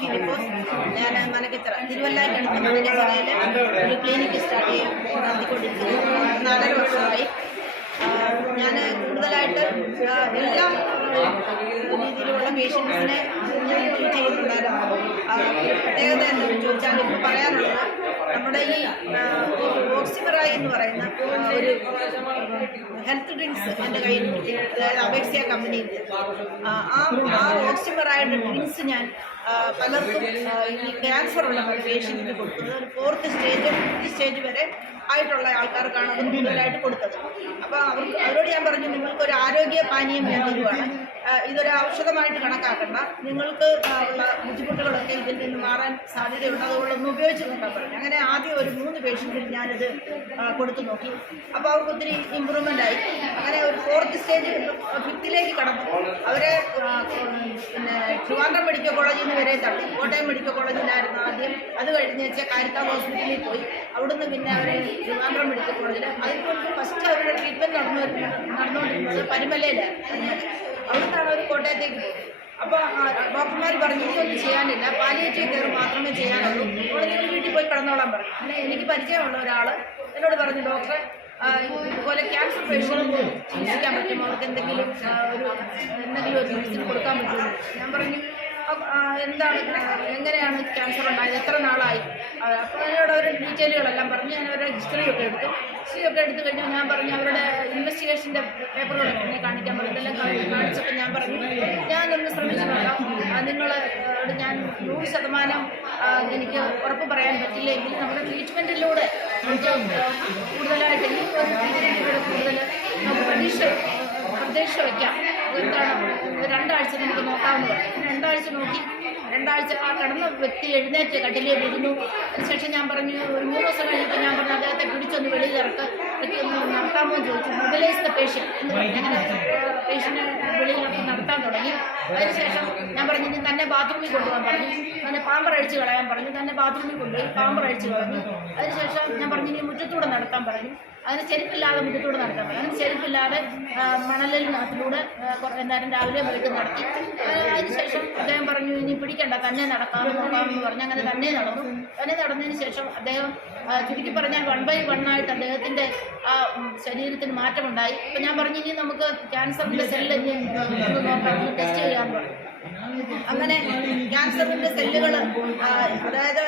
ഫിലിപ്പോസ് ഞാൻ മനക്കച്ചിറ തിരുവല്ലാക്കടുത്ത് മനക്കച്ചിറയിൽ ഒരു clinic start ചെയ്യാൻ നടത്തിക്കൊണ്ടിരിക്കുന്നത് നാലര വർഷമായി. ഞാൻ കൂടുതലായിട്ട് എല്ലാ രീതിയിലുള്ള പേഷ്യൻസിനെ ഞാൻ ട്രീറ്റ് ചെയ്യുന്നുണ്ടായിരുന്നു. പ്രത്യേകത എന്താണെന്ന് ചോദിച്ചാൽ ഇപ്പോൾ പറയാനുള്ളത് നമ്മുടെ ഈ ഓക്സിമറായി എന്ന് പറയുന്ന ഒരു ഹെൽത്ത് ഡ്രിങ്ക്സ് എന്റെ കയ്യിൽ കിട്ടി അതായത് അപേക്ഷ കമ്പനിയിൽ ആ ആ ഓക്സിമറായുടെ ഡ്രിങ്ക്സ് ഞാൻ പലർക്കും ഈ ക്യാൻസർ ഉള്ള പേഷ്യന്റിന് കൊടുക്കുന്നത് ഒരു ഫോർത്ത് സ്റ്റേജ് ഫിഫ്ത്ത് സ്റ്റേജ് വരെ ആയിട്ടുള്ള ആൾക്കാർക്കാണ് അത് കൂടുതലായിട്ട് കൊടുത്തത്. അപ്പോൾ അവർ അവരോട് ഞാൻ പറഞ്ഞു നിങ്ങൾക്ക് ഒരു ആരോഗ്യ പാനീയം ഞാൻ ഇതൊരു ഔഷധമായിട്ട് കണക്കാക്കണ്ട. നിങ്ങൾക്ക് ഉള്ള ബുദ്ധിമുട്ടുകളൊക്കെ ഇതിൽ നിന്ന് മാറാൻ സാധ്യതയുണ്ട്. അതുകൊണ്ടൊന്ന് ഉപയോഗിച്ച് നോക്കാൻ പറഞ്ഞു. അങ്ങനെ ആദ്യം ഒരു മൂന്ന് പേഷ്യന്റിൽ ഞാനിത് കൊടുത്തു നോക്കി. അപ്പോൾ അവർക്ക് ഒത്തിരി ഇമ്പ്രൂവ്മെന്റ് ആയി. അങ്ങനെ ഒരു ഫോർത്ത് സ്റ്റേജ് ഫിഫ്ത്തിലേക്ക് കടന്നു. അവരെ പിന്നെ ട്രിവാൻഡ്രം മെഡിക്കൽ കോളേജിൽ നിന്ന് വരെ തള്ളി കോട്ടയം മെഡിക്കൽ കോളേജിലായിരുന്നു ആദ്യം. അത് കഴിഞ്ഞ് വെച്ചാൽ കാരിത്താ ഹോസ്പിറ്റലിൽ പോയി. അവിടുന്ന് പിന്നെ അവർ ട്രിവാൻഡ്രം മെഡിക്കൽ കോളേജിൽ ഫസ്റ്റ് അവരുടെ ട്രീറ്റ്മെന്റ് നടന്നു നടന്നുകൊണ്ടിരുന്നത് പരുമലയിലാണ് അവിടുന്നാണ് അവർ കോട്ടയത്തേക്ക് പോയത്. അപ്പോൾ ഡോക്ടർമാർ പറഞ്ഞു ഇതൊന്നും ചെയ്യാനില്ല. പാലിയേറ്റീവ് കെയർ മാത്രമേ ചെയ്യാനുള്ളൂ. അപ്പോൾ നിങ്ങൾ വീട്ടിൽ പോയി കിടന്നോളാൻ പറഞ്ഞു. അങ്ങനെ എനിക്ക് പരിചയമുള്ള ഒരാൾ എന്നോട് പറഞ്ഞു ഡോക്ടറെ ഇതുപോലെ ക്യാൻസർ പേഷ്യന്റ് ചികിത്സിക്കാൻ പറ്റുമോ? അവർക്ക് എന്തെങ്കിലും ഒരു എന്തെങ്കിലും ഒരു മെഡിസിൻ കൊടുക്കാൻ പറ്റുമോ? ഞാൻ പറഞ്ഞു എന്താണ് എങ്ങനെയാണ് ക്യാൻസർ ഉണ്ടായത്? എത്ര നാളായി? അപ്പോൾ എന്നോട് ഡീറ്റെയിലുകളെല്ലാം പറഞ്ഞ് ഞാൻ അവരുടെ ഹിസ്റ്ററി ഒക്കെ എടുത്തു. ഹിസ്റ്ററി ഒക്കെ എടുത്തു കഴിഞ്ഞാൽ ഞാൻ പറഞ്ഞു അവരുടെ ഇൻവെസ്റ്റിഗേഷന്റെ പേപ്പറുകളൊക്കെ എന്നെ കാണിക്കാൻ പറഞ്ഞു. ഇതെല്ലാം കാണി- കാണിച്ചപ്പോൾ ഞാൻ പറഞ്ഞു ഞാനൊന്ന് ശ്രമിച്ചു നോക്കാം. നിങ്ങൾ ഞാൻ നൂറ് ശതമാനം എനിക്ക് ഉറപ്പ് പറയാൻ പറ്റില്ലെങ്കിൽ നമ്മുടെ ട്രീറ്റ്മെന്റിലൂടെ കൂടുതലായിട്ട് ട്രീറ്റ്മെന്റിലൂടെ കൂടുതൽ നമുക്ക് പ്രതീക്ഷ പ്രതീക്ഷ വയ്ക്കാം എന്താണ്? രണ്ടാഴ്ച നമുക്ക് നോക്കാവുന്നത് രണ്ടാഴ്ച നോക്കി രണ്ടാഴ്ച ആ കിടന്ന വ്യക്തി എഴുന്നേറ്റ് കട്ടിലേക്ക് ഇരുന്നു അതിനുശേഷം ഞാൻ പറഞ്ഞു ഒരു മൂന്ന് ദിവസം കഴിഞ്ഞപ്പോൾ ഞാൻ പറഞ്ഞു അദ്ദേഹത്തെ പിടിച്ചൊന്ന് വെളിയിൽ ഇറക്ക് ഒന്ന് നടത്താമോ? ചോദിച്ചു. മൊബിലൈസ് ദ പേഷ്യന്റ് എന്ന് അങ്ങനെ പേഷ്യനെ വെളിയിലിറക്കി നടത്താൻ തുടങ്ങി. അതിനുശേഷം ഞാൻ പറഞ്ഞു തന്നെ ബാത്റൂമിൽ കൊണ്ടുപോകാൻ പറഞ്ഞു. തന്നെ അഴിച്ച് കളയാൻ പറഞ്ഞു തന്നെ ബാത്റൂമിൽ കൊണ്ടുപോയി പാമ്പർ അഴിച്ച് കളഞ്ഞു. അതിനുശേഷം ഞാൻ പറഞ്ഞു ഇനി മുറ്റത്തൂടെ നടത്താൻ പറഞ്ഞു. അതിന് ചെരുപ്പില്ലാതെ മുറ്റത്തൂടെ നടത്താൻ പറഞ്ഞു. അങ്ങനെ ചെരുപ്പില്ലാതെ മണലിനകത്തിലൂടെ എന്തായാലും രാവിലെ വൈകിട്ട് നടത്തി. അതിനുശേഷം അദ്ദേഹം പറഞ്ഞു ഇനി പിടിക്കണ്ട തന്നെ നടക്കാം നോക്കാമെന്ന് പറഞ്ഞു. അങ്ങനെ തന്നെ നടന്നു. തന്നെ നടന്നതിന് ശേഷം അദ്ദേഹം ചുരുക്കി പറഞ്ഞാൽ വൺ ബൈ വൺ ആയിട്ട് അദ്ദേഹത്തിന്റെ ആ ശരീരത്തിന് മാറ്റമുണ്ടായി. അപ്പം ഞാൻ പറഞ്ഞു ഇനി നമുക്ക് ക്യാൻസറിന്റെ സെല്ല് നോക്കാം ഒന്ന് ടെസ്റ്റ് ചെയ്യാമെന്ന് പറഞ്ഞു അങ്ങനെ ക്യാൻസറിന്റെ സെല്ലുകൾ അതായത്